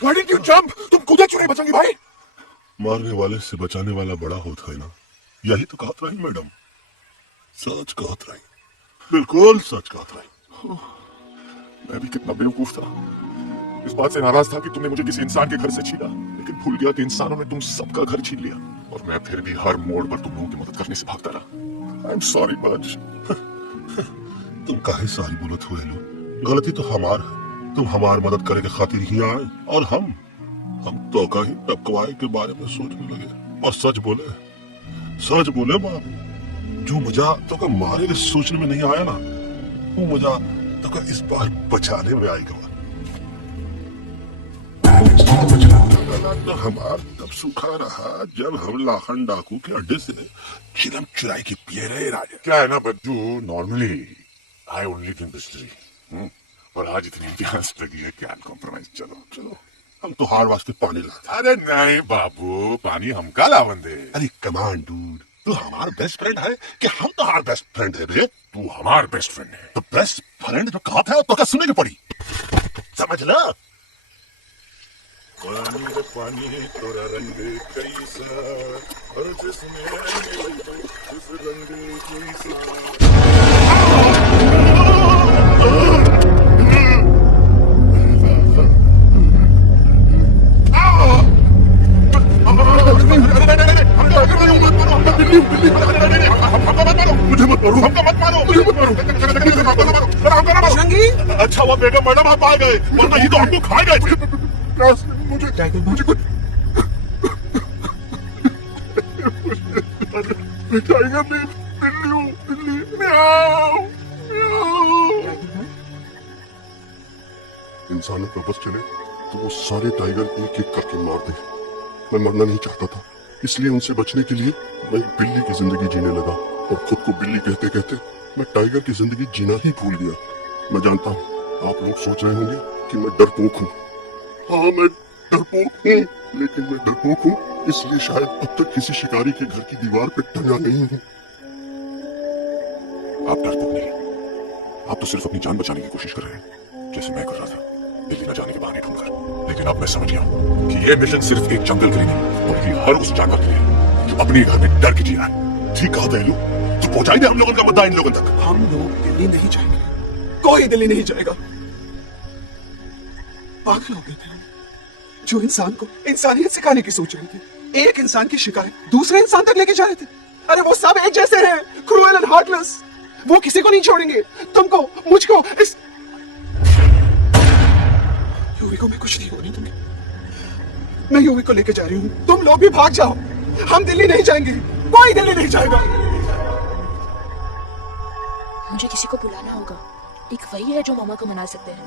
Why did you jump? तुम कूदे क्यों नहीं बचेंगे भाई? मारने वाले से बचाने वाला बड़ा होता है ना, यही तो कहत रही मैडम, सच कहत रही, बिल्कुल सच कहत रही। मैं भी कितना बेवकूफ था, इस बात से नाराज था कि तुमने मुझे किसी इंसान के घर से छीना, लेकिन भूल गया कि इंसानों ने तुम सबका घर छीन लिया और मैं फिर भी हर मोड़ पर तुम लोगों की मदद करने से भागता रहा। आई एम सॉरी बज। तुम काहे सारी बोलत हुए लो, गलती तो हमार है, तुम हमार मदद करे के खातिर ही आए और हम तो कहीं टपकवाए के बारे में सोचने लगे और सच बोले बाप, जो मजा तो का मारे के सोचने में नहीं आया ना, वो मजा तो का इस बार बचाने में आएगा। तो हमार तब सूखा रहा जब हम लाखन डाकू के अड्डे से चिलम चुराई के पिए रहे राजा। क्या है ना बच्चू, नॉर्मली आई ओनली थिंक बिस्टरी, और आज इतनी प्यास लगी है कैन कॉम्प्रोमाइज। चलो चलो हम तो हार वास्ते पानी लाते। अरे नहीं बाबू, पानी हमका लावन दे। अरे कमान डूड, तू हमारा बेस्ट फ्रेंड है कि हम तो हमारा बेस्ट फ्रेंड है बे? तू हमार बेस्ट फ्रेंड है। तो बेस्ट फ्रेंड जो कहा था तो क्या सुनने की पड़ी, समझ लो। पानी रे पानी तोरा रंग कैसा, और जिसमें उस रंग कैसा। मुझे मत मारो, हमको मत मारो, मुझे मत मारो, बजरंगी, अच्छा हुआ बेगम मैडम आप आ गए, वरना ये तो हमको खा गए। मुझे टाइगर मुझे कुछ टाइगर नहीं, बिल्ली हूँ, बिल्ली। म्याऊ, म्याऊ। इंसानों का बस चले तो वो सारे टाइगर एक एक करके मार दे। मैं मरना नहीं चाहता था, इसलिए उनसे बचने के लिए मैं बिल्ली की जिंदगी जीने लगा और खुद को बिल्ली कहते कहते मैं टाइगर की जिंदगी जीना ही भूल गया। मैं जानता हूँ आप लोग सोच रहे होंगे कि मैं डरपोक हूँ। हाँ मैं डरपोक हूँ, लेकिन मैं डरपोक हूँ इसलिए शायद अब तक किसी शिकारी के घर की दीवार पे टंगा नहीं हूँ। आप डरपोक नहीं, आप तो सिर्फ अपनी जान बचाने की कोशिश कर रहे हैं, जैसे मैं कर रहा था दिल्ली न जाने के बहाने ढूंढकर। लेकिन अब मैं समझ गया हूँ कि ये मिशन सिर्फ एक जंगल के लिए नहीं, बल्कि हर उस जानवर के लिए जो अपने घर में डर के जी रहा है। ठीक कहा दहलू, तो पहुंचाई दे हम लोगों का मुद्दा इन लोगों तक। हम लोग दिल्ली नहीं जाएंगे, कोई दिल्ली नहीं जाएगा। पागल हो गए थे हम, जो इंसान को इंसानियत सिखाने की सोच रहे थे, एक इंसान की शिकायत दूसरे इंसान तक लेके जा रहे थे। अरे वो सब एक जैसे हैं, क्रूएल एंड हार्टलेस। वो किसी को नहीं छोड़ेंगे, तुमको, मुझको, इस यूवी को मैं कुछ नहीं होने दूंगी। मैं यूवी को लेके जा रही हूँ, तुम लोग भी भाग जाओ। हम दिल्ली नहीं जाएंगे, कोई दिल्ली नहीं जाएगा। मुझे किसी को बुलाना होगा, एक वही है जो मामा को मना सकते हैं।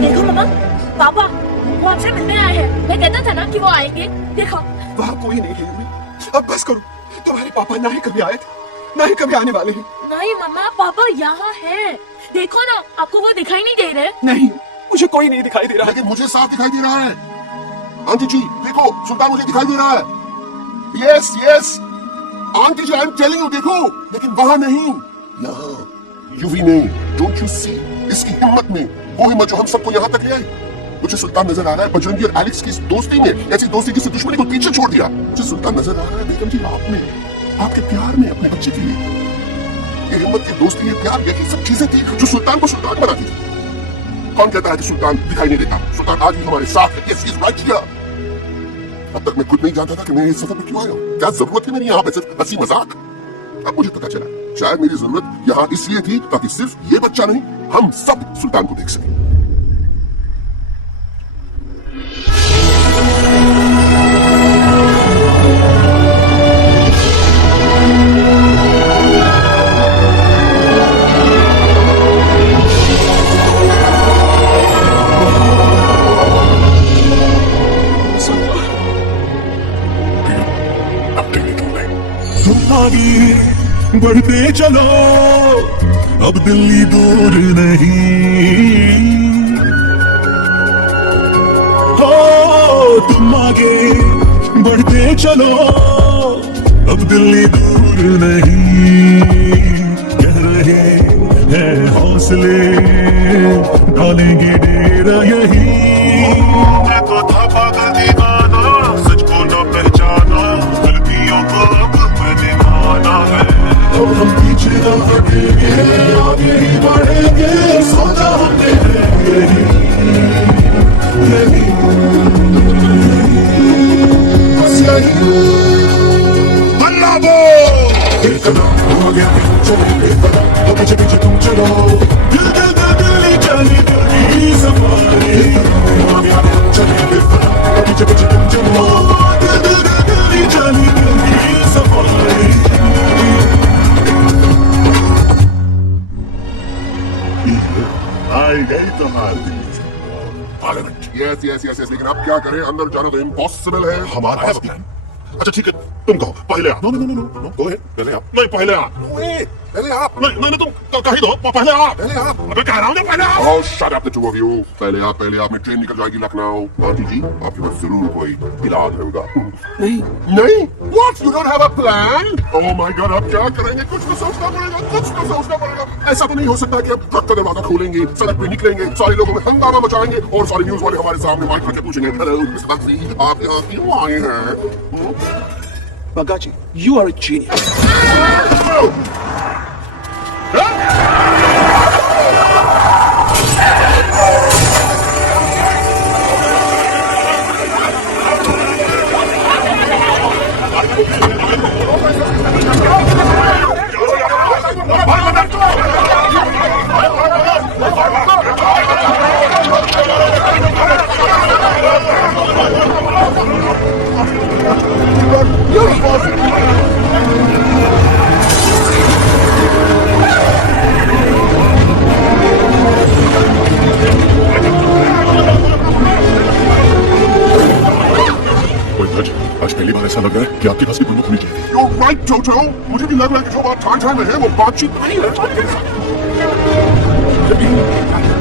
देखो मामा, पापा वो हमसे मिलने आए हैं। मैं कहता था ना कि वो आएंगे, देखो। वहाँ कोई नहीं है यूवी, अब बस करो। तुम्हारे पापा ना ही कभी आए थे, ना ही कभी आने वाले हैं। नहीं मामा, पापा यहाँ है, देखो ना, आपको वो दिखाई नहीं दे रहे? नहीं, मुझे कोई नहीं दिखाई दे रहा। लेकिन मुझे साफ दिखाई दे रहा है। आंटी जी देखो, सुल्तान मुझे दिखाई दे रहा है। Yes yes aunty ji, I am telling you, देखो। लेकिन वहां नहीं, यहाँ यूवी नहीं। डोंट यू सी इसकी हिम्मत में, वो हिम्मत जो हम सबको यहाँ तक ले आई। मुझे सुल्तान नजर आ रहा है बजरंगी और एलेक्स की इस दोस्ती में, ऐसी दोस्ती जिससे दुश्मनी को पीछे छोड़ दिया। मुझे सुल्तान नजर आ रहा है बेगम जी आप में, आपके प्यार में अपने बच्चे के लिए। ये हिम्मत, ये दोस्ती, ये प्यार, यही सब चीजें थी जो सुल्तान को सुल्तान बनाती थी। कौन कहता है कि सुल्तान दिखाई नहीं देता? सुल्तान आज भी हमारे साथ है। Yes he is right here. अब तक मैं खुद नहीं जानता था कि मैं इस सफर में क्यों आया हूँ, क्या जरूरत है मेरी यहाँ पे सिर्फ हंसी मजाक। अब मुझे पता चला, शायद मेरी जरूरत यहाँ इसलिए थी ताकि सिर्फ ये बच्चा नहीं, हम सब सुल्तान को देख सकें। आगे बढ़ते चलो, अब दिल्ली दूर नहीं। हो तुम आगे बढ़ते चलो, अब दिल्ली दूर नहीं। कह रहे हैं हौसले, डालेंगे डेरा यही। मैं तो था पागल दीवाना, सच को न पहचाना, गलतियों को अब मैंने माना है। अब हम पीछे न हटेंगे, आगे ही बढ़ेंगे, सोचा हमने है यही, यही, बस यही। अल्लाह वो एक कदम हो गया, चले बेपना, तो पीछे पीछे तुम चलो। दिल दिल दिल दिल्ली चली दिल्ली सफारी, हो गया चले बेपना, तो पीछे पीछे तुम चलो। दिल दिल दिल दिल्ली चली दिल्ली सफारी। आई गई तुम्हारी दिल्ली से parliament. Yes yes yes yes, लेकिन अब क्या करें, अंदर जाना तो इम्पॉसिबल है। हमारा है प्लान। अच्छा ठीक है, तुम कहो पहले आप। No no no no no, go ahead, पहले आप। नहीं पहले आप। पहले आप। नहीं नहीं, तुम कह ही दो, पहले आप। पहले आप। अबे कह रहा हूँ ना पहले आप। Oh, shut up the two of you. पहले आप में ट्रेन निकल जाएगी लखनऊ। आंटी जी, आपके पास जरूर कोई इलाज होगा। नहीं? What? You don't have a plan? Oh my God, आप क्या करेंगे? कुछ तो सोचना पड़ेगा। ऐसा तो नहीं हो सकता कि अब ट्रक का दरवाजा खोलेंगे, सड़क पे निकलेंगे, सारे लोगों में हंगामा मचाएंगे और सारे न्यूज वाले हमारे सामने माइक रख के पूछेंगे, हेलो मिस्टर बक्सी, आप यहाँ क्यों आए हैं? Banga ji, you are a genius. आज पहली बार ऐसा लग रहा है कि आपके पास भी बंदूक होनी चाहिए। You're right, Toto. मुझे भी लग रहा है कि जो बात ठान में है वो बातचीत नहीं है।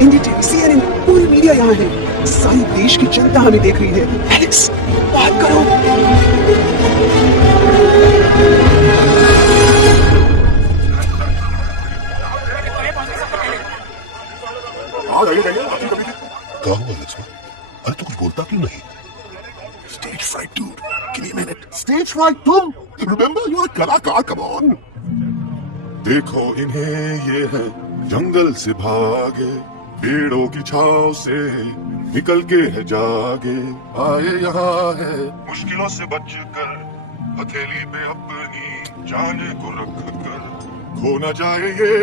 NDTV, CNN, पूरी मीडिया यहाँ है। सारी देश की जनता हमें देख रही है। एलेक्स, बात करो। हाँ, जाइए। क्या हुआ एलेक्स? अरे तू कुछ बोलता क्यों नहीं? Stage fright, dude. Give me a minute. Stage fright, तुम? Remember, you're a कलाकार. Come on. देखो इन्हें ये है, जंगल से भागे, पेड़ों की छांव से निकल के है जागे। आए यहाँ है मुश्किलों से बचकर, हथेली पे अपनी जान को रख कर। खो न जाए ये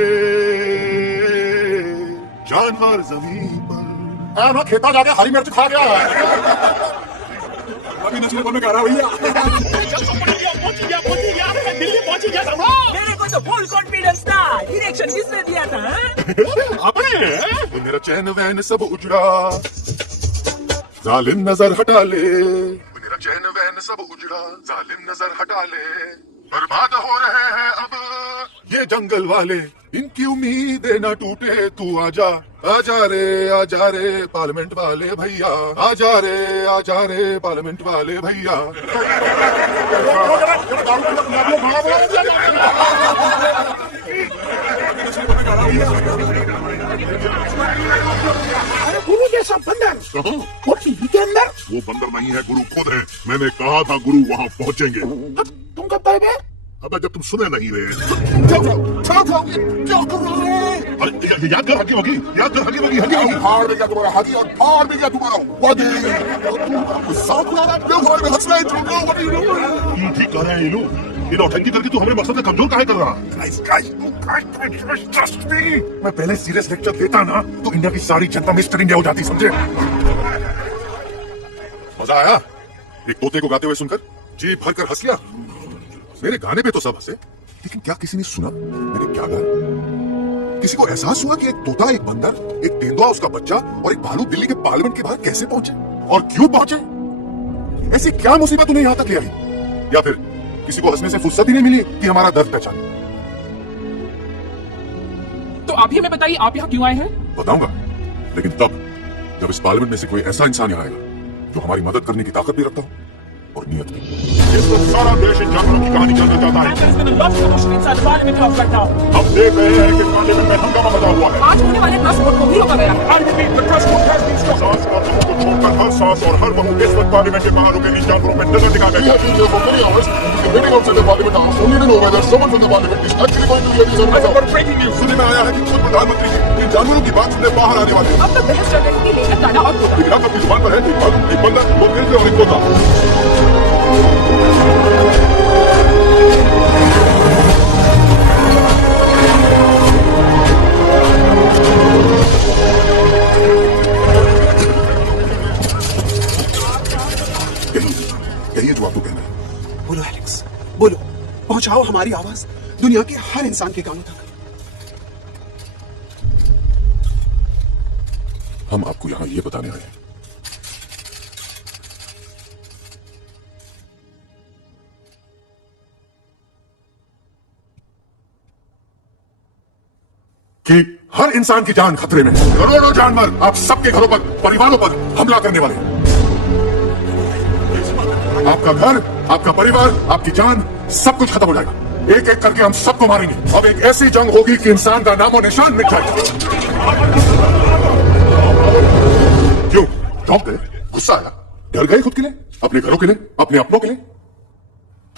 जानवर जमीन पर। मैं खेता जाके हरी मिर्च खा गया। अभी नचने को मैं कह रहा भैया। मेरे को तो फुल कॉन्फिडेंस था। डायरेक्शन किसने दिया था? आपने? मेरा चैन वैन सब उजड़ा, जालिम नजर हटा ले। मेरा चैन वैन सब उजड़ा, जालिम नजर हटा ले। बर्बाद हो रहे हैं अब ये जंगल वाले, इनकी उम्मीदें ना टूटे। तू आजा आजा रे पार्लियामेंट वाले भैया, आजा रे पार्लियामेंट वाले भैया। अरे गुरु जैसा बंदर और टीवी के अंदर। वो बंदर नहीं है, गुरु खुद है। मैंने कहा था गुरु वहाँ पहुँचेंगे। तुम कब गए बे? अबे जब तुम सुने नहीं रहे। क्या कर रहा है? अरे याद कर, हगी वगी, याद कर, हगी वगी, हगी वगी। फाड़ भी गया तुम्हारा हगी और फाड़ भी गया तुम्हारा वगी। तुम साथ में आ रहा है, क्यों हमारे में हंस रहे हो? What are you doing? ठीक कह रहे हैं ये लोग। ये नौटंकी करके तू हमें मकसद से कमजोर काहे कर रहा? मैं पहले सीरियस लेक्चर देता ना तो इंडिया की सारी जनता मिस्टर इंडिया हो जाती, समझे? मजा आया एक तोते को गाते हुए सुनकर? जी भरकर हंस लिया। मेरे गाने पे तो सब हंसे, लेकिन क्या किसी ने सुना मैंने क्या गाया? किसी को एहसास हुआ कि एक तोता, एक बंदर, एक तेंदुआ, उसका बच्चा और एक भालू दिल्ली के पार्लियामेंट के बाहर कैसे पहुंचे और क्यों पहुंचे? ऐसी क्या मुसीबत उन्हें यहां तक ले आई? या फिर किसी को हंसने से फुर्सत ही नहीं मिली कि हमारा दर्द पहचाने। तो आप ही हमें बताइए, आप यहाँ क्यों आए हैं? बताऊंगा, लेकिन तब जब इस पार्लियामेंट में से कोई ऐसा इंसान यहाँ आएगा जो हमारी मदद करने की ताकत भी रखता हो और नियत भी। इस वक्त सारा देश इन जानवरों की कहानी जानना चाहता है। There's been a lot of commotion inside the parliament of right now. हम देख रहे हैं कि पार्लियामेंट में हंगामा मचा हुआ है। आज होने वाले ट्रस्ट वोट को भी रोका गया है। I repeat, the trust vote has been stopped। सास और बहू को छोड़कर हर सास और हर बहू इस वक्त पार्लियामेंट के बाहर रुके इन जानवरों पर नजर दिखा We गई। have been here for many hours, waiting outside the parliament house, only to know whether someone from the parliament is actually going to hear these I've animals got out. breaking news. सुनने में आया है कि खुद प्रधानमंत्री जी इन जानवरों की बात सुनने बाहर आने वाले हैं। अब तक बहस चल रही थी लेकर गाना और होता। लेकिन अब अपनी जुबान पर है एक भालू, एक बंदर, दो गिरते और एक तोता। यही जो आपको कहना है। बोलो एलेक्स, बोलो, पहुंचाओ हमारी आवाज दुनिया के हर इंसान के कानों तक। हम आपको यहां ये बताने आए हैं कि हर इंसान की जान खतरे में है। करोड़ों जानवर आप सबके घरों पर, परिवारों पर हमला करने वाले हैं। आपका घर, आपका परिवार, आपकी जान, सब कुछ खत्म हो जाएगा। एक एक करके हम सबको मारेंगे। अब एक ऐसी जंग होगी कि इंसान का नामो निशान मिट जाएगा। क्यों चौंक गए? गुस्सा आया? डर गए खुद के लिए, अपने घरों के लिए, अपने अपनों के लिए?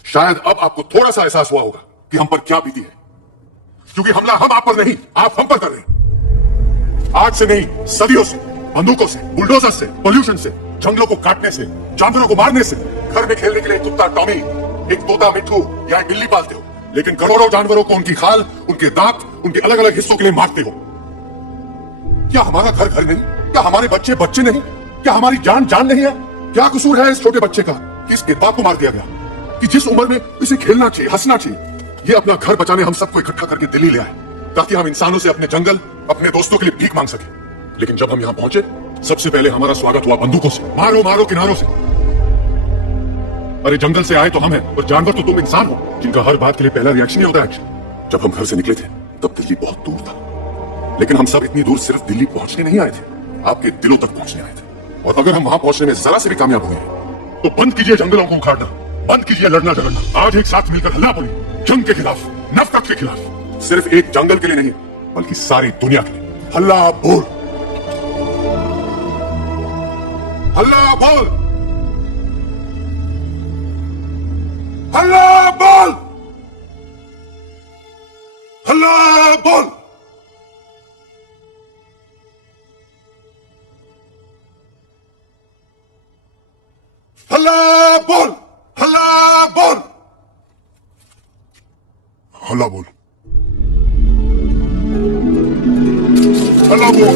शायद अब आपको थोड़ा सा एहसास हुआ होगा कि हम पर क्या बीती है, क्योंकि हमला हम आप पर नहीं, आप हम पर कर रहे हैं। आज से नहीं, सदियों से, बंदूकों से, बुलडोजर से, पोल्यूशन से, जंगलों को काटने से, जानवरों को मारने से। घर में खेलने के लिए कुत्ता टॉमी, एक तोता मिट्टू या एक बिल्ली पालते हो, लेकिन करोड़ों जानवरों को उनकी खाल, उनके दांत, उनके अलग अलग हिस्सों के लिए मारते हो। क्या हमारा घर घर नहीं? क्या हमारे बच्चे बच्चे नहीं? क्या हमारी जान जान नहीं है? क्या कसूर है इस छोटे बच्चे का कि इस गिद्धार को मार दिया गया, कि जिस उम्र में इसे खेलना चाहिए, हंसना चाहिए? ये अपना घर बचाने हम सबको इकट्ठा करके दिल्ली ले आए ताकि हम इंसानों से अपने जंगल, अपने दोस्तों के लिए भीख मांग सके। लेकिन जब हम यहां पहुंचे, सबसे पहले हमारा स्वागत हुआ बंदूकों से। मारो मारो किनारों से। अरे जंगल से आए तो हम हैं, और जानवर तो तुम इंसान हो जिनका हर बात के लिए पहला रिएक्शन ही होता है एक्शन। जब हम घर से निकले थे तब दिल्ली बहुत दूर था, लेकिन हम सब इतनी दूर सिर्फ दिल्ली पहुंचने नहीं आए थे, आपके दिलों तक पहुंचने आए थे। और अगर हम वहां पहुंचने में जरा से भी कामयाब हुए तो बंद कीजिए जंगलों को उखाड़ना, बंद कीजिए लड़ना झगड़ना। आज एक साथ मिलकर हल्ला बोलिए जंग के खिलाफ, नफरत के खिलाफ। सिर्फ एक जंगल के लिए नहीं, बल्कि सारी दुनिया के लिए। हल्ला बोल, हल्ला बोल, हल्ला बोल, हल्ला बोल। हल्ला बोल, हल्ला बोल, हल्ला बोल, हल्ला बोल।